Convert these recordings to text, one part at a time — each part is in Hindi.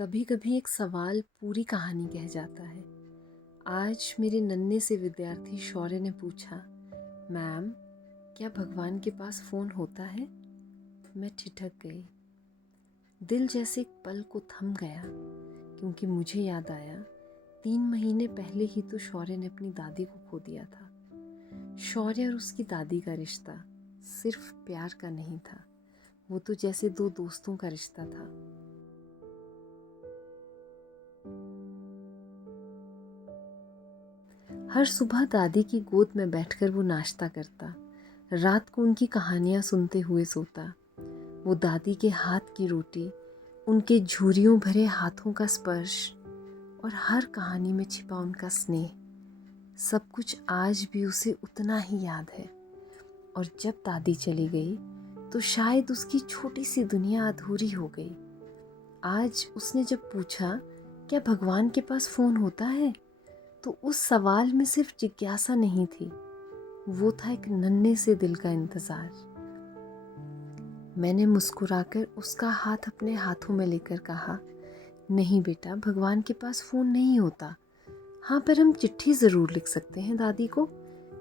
कभी कभी एक सवाल पूरी कहानी कह जाता है। आज मेरे नन्हे से विद्यार्थी शौर्य ने पूछा, मैम क्या भगवान के पास फ़ोन होता है? मैं ठिठक गई। दिल जैसे एक पल को थम गया, क्योंकि मुझे याद आया 3 महीने पहले ही तो शौर्य ने अपनी दादी को खो दिया था। शौर्य और उसकी दादी का रिश्ता सिर्फ प्यार का नहीं था, वो तो जैसे 2 दोस्तों का रिश्ता था। हर सुबह दादी की गोद में बैठकर वो नाश्ता करता, रात को उनकी कहानियाँ सुनते हुए सोता। वो दादी के हाथ की रोटी, उनके झुर्रियों भरे हाथों का स्पर्श और हर कहानी में छिपा उनका स्नेह, सब कुछ आज भी उसे उतना ही याद है। और जब दादी चली गई तो शायद उसकी छोटी सी दुनिया अधूरी हो गई। आज उसने जब पूछा, क्या भगवान के पास फ़ोन होता है, तो उस सवाल में सिर्फ जिज्ञासा नहीं थी, वो था एक नन्हे से दिल का इंतज़ार। मैंने मुस्कुराकर उसका हाथ अपने हाथों में लेकर कहा, नहीं बेटा, भगवान के पास फ़ोन नहीं होता। हाँ, पर हम चिट्ठी ज़रूर लिख सकते हैं दादी को,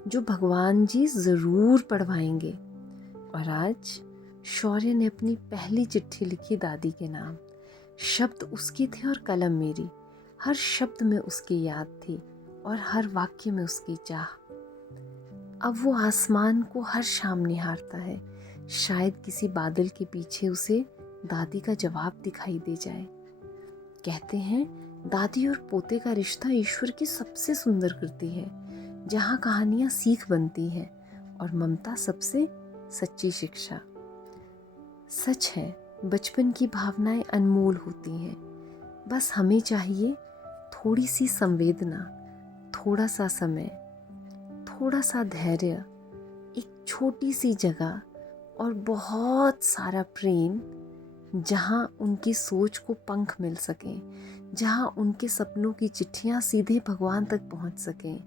जो भगवान जी ज़रूर पढ़वाएंगे। और आज शौर्य ने अपनी पहली चिट्ठी लिखी दादी के नाम। शब्द उसके थे और कलम मेरी। हर शब्द में उसकी याद थी और हर वाक्य में उसकी चाह। अब वो आसमान को हर शाम निहारता है, शायद किसी बादल के पीछे उसे दादी का जवाब दिखाई दे जाए। कहते हैं दादी और पोते का रिश्ता ईश्वर की सबसे सुंदर कृति है, जहाँ कहानियाँ सीख बनती हैं और ममता सबसे सच्ची शिक्षा। सच है, बचपन की भावनाएं अनमोल होती हैं। बस हमें चाहिए थोड़ी सी संवेदना, थोड़ा सा समय, थोड़ा सा धैर्य, एक छोटी सी जगह और बहुत सारा प्रेम, जहाँ उनकी सोच को पंख मिल सकें, जहाँ उनके सपनों की चिट्ठियाँ सीधे भगवान तक पहुँच सकें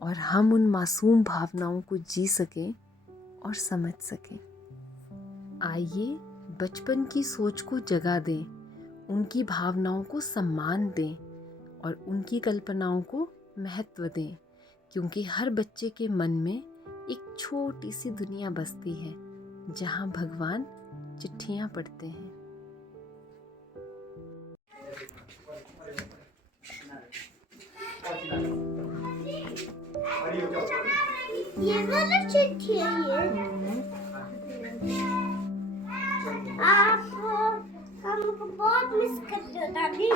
और हम उन मासूम भावनाओं को जी सकें और समझ सकें। आइए बचपन की सोच को जगा दें, उनकी भावनाओं को सम्मान दें और उनकी कल्पनाओं को महत्व दें, क्योंकि हर बच्चे के मन में एक छोटी सी दुनिया बसती है, जहाँ भगवान चिट्ठियाँ पढ़ते हैं। ये वाला चिट्ठी है ये। आप हमको बहुत मिस करते हो दादी।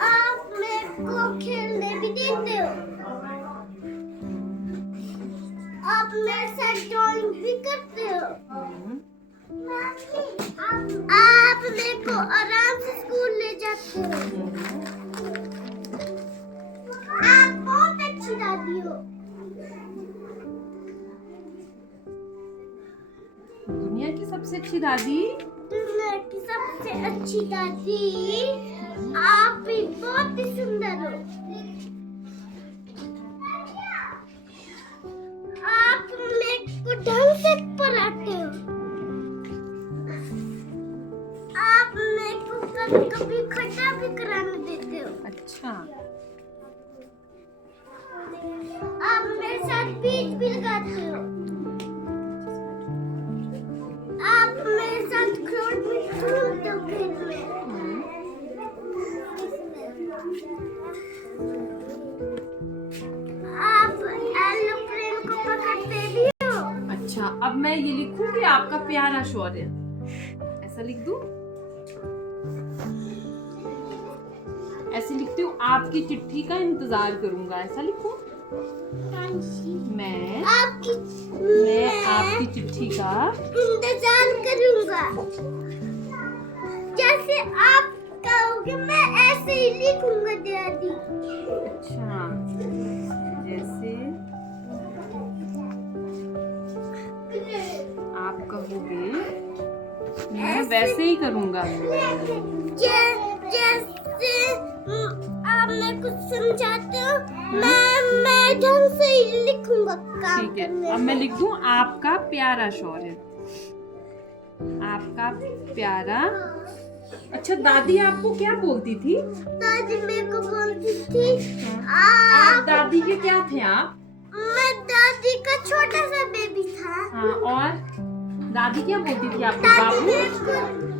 आप मेरे को खेलने भी देते हो, आप मेरे साथ ड्राइंग भी करते हो, आप मेरे को आराम से स्कूल ले जाते हो। आप बहुत अच्छी दादी हो। दुनिया की सबसे अच्छी दादी। दुनिया की सबसे अच्छी दादी, आप भी बहुत ही सुंदर हो। आप मेरे को ढंग से पढ़ाते हो। आप मेरे को कभी कभी खट्टा भी कराने देते हो। अच्छा, आप मेरे साथ बीज भी लगाते हो। आप मेरे साथ क्रोध भी खेलते हो खेत में। आप एरोप्लेन को पकड़ते भी हो। अच्छा, अब मैं ये लिखूं कि आपका प्यारा शौर्य, ऐसा लिख दूं? ऐसे लिखती हूँ, आपकी चिट्ठी का इंतजार करूंगा, ऐसा लिखूं? मैं आपकी चिट्ठी का इंतजार करूंगा। जैसे आप कहोगे मैं ऐसे ही लिखूंगा दादी। अच्छा, जैसे आप कहोगे मैं वैसे ही करूंगा। जैसे आप मेरे को समझाते हो, मैं ढंग से ही लिखूंगा। ठीक है, अब मैं लिख दूं आपका प्यारा शौर्य। आपका प्यारा। अच्छा, दादी आपको क्या बोलती थी? दादी मेरे को बोलती थी आप दादी के क्या थे आप? मैं दादी का छोटा सा बेबी था। हाँ, और दादी क्या बोलती थी आपको?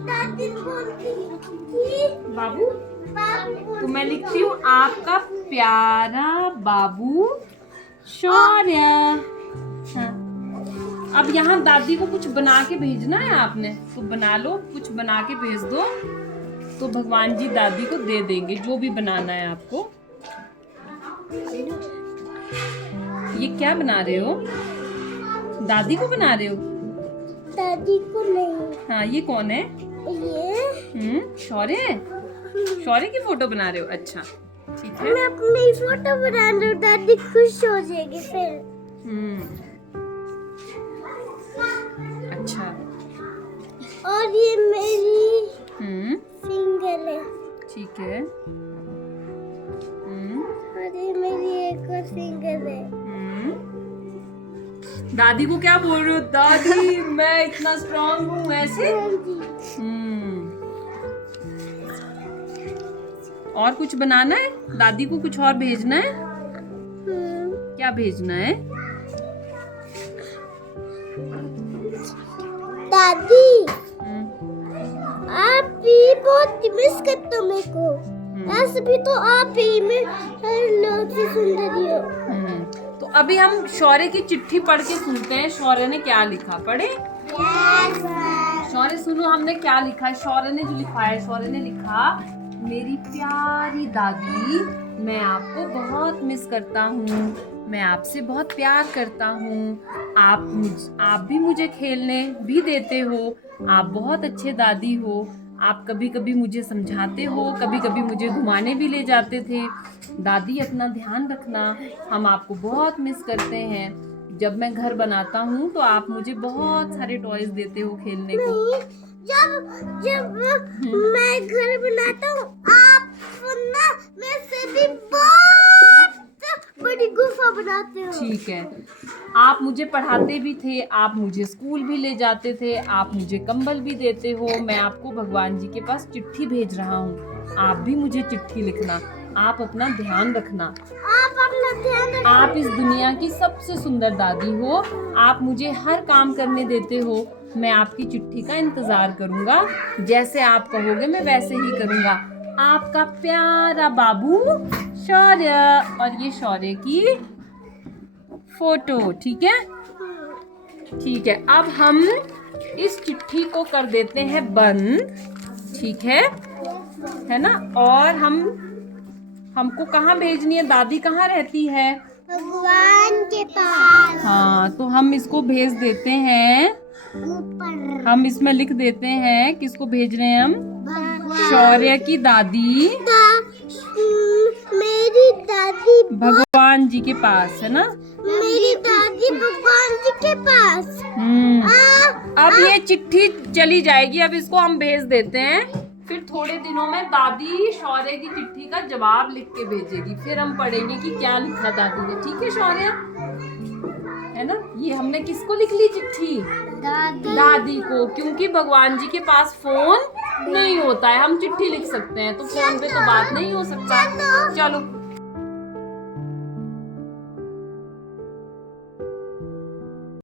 दादी बोलती थी बाबू। बाबू। तो मैं लिखती हूँ आपका प्यारा बाबू शौर्य। हाँ। अब यहाँ दादी को कुछ बना के भेजना है आपने, तो बना लो, कुछ बना के भेज दो, तो भगवान जी दादी को दे देंगे जो भी बनाना है आपको। ये क्या बना रहे हो? दादी को बना रहे हो? दादी को नहीं। हाँ, ये कौन है? ये शौर्य। शौर्य की फोटो बना रहे हो? अच्छा, ठीक है। मैं अपनी फोटो बना लूं, दादी खुश हो जाएगी फिर। अच्छा। और ये मेरी फिंगर है। ठीक है। और ये मेरी एक और फिंगर है। दादी को क्या बोल रहे हो? दादी मैं इतना स्ट्रांग हूँ ऐसे। हाँ जी। और कुछ बनाना है? दादी को कुछ और भेजना है? क्या भेजना है? दादी आप भी बहुत मिस करते हो मेरे को। ऐसे भी तो आप ही में हर लोग से सुंदर ही हो। तो अभी हम शौर्य की चिट्ठी पढ़ के सुनते हैं शौर्य ने क्या लिखा। पढ़े? शौर्य सुनो, हमने क्या लिखा है। शौर्य ने जो लिखा है, शौर्य ने लिखा, मेरी प्यारी दादी, मैं आपको बहुत मिस करता हूँ, मैं आपसे बहुत प्यार करता हूँ, आप भी मुझे खेलने भी देते हो, आप बहुत अच्छे दादी हो, आप कभी कभी मुझे समझाते हो, कभी कभी मुझे घुमाने भी ले जाते थे। दादी अपना ध्यान रखना, हम आपको बहुत मिस करते हैं। जब मैं घर बनाता हूँ तो आप मुझे बहुत सारे टॉयज देते हो खेलने को। जब मैं घर बनाता हूँ आप ना मेरे से भी बहुत बड़ी गुफा बनाते हो। ठीक है, आप मुझे पढ़ाते भी थे, आप मुझे स्कूल भी ले जाते थे, आप मुझे कंबल भी देते हो। मैं आपको भगवान जी के पास चिट्ठी भेज रहा हूँ, आप भी मुझे चिट्ठी लिखना, आप अपना ध्यान रखना। आप अपना ध्यान रखना। आप इस दुनिया की सबसे सुंदर दादी हो, आप मुझे हर काम करने देते हो। मैं आपकी चिट्ठी का इंतजार करूंगा, जैसे आप कहोगे मैं वैसे ही करूंगा। आपका प्यारा बाबू शौर्य। और ये शौर्य की फोटो। ठीक है, ठीक है। अब हम इस चिट्ठी को कर देते हैं बंद। ठीक है ना। और हमको कहाँ भेजनी है? दादी कहाँ रहती है? भगवान के पास। हाँ, तो हम इसको भेज देते हैं ऊपर। हम इसमें लिख देते हैं किसको भेज रहे हैं हम? भगवान। शौर्य की दादी मेरी दादी भगवान जी के पास, है ना? मेरी दादी भगवान जी के पास। अब ये चिट्ठी चली जाएगी, अब इसको हम भेज देते हैं। फिर थोड़े दिनों में दादी शौर्य की चिट्ठी का जवाब लिख के भेजेगी, फिर हम पढ़ेंगे कि क्या लिखा दादी ने। ठीक है शौर्य, है ना? ये हमने किसको लिख ली चिट्ठी? दादी को, क्योंकि भगवान जी के पास फोन नहीं होता है, हम चिट्ठी लिख सकते हैं, तो फोन पे तो बात नहीं हो सकता। चलो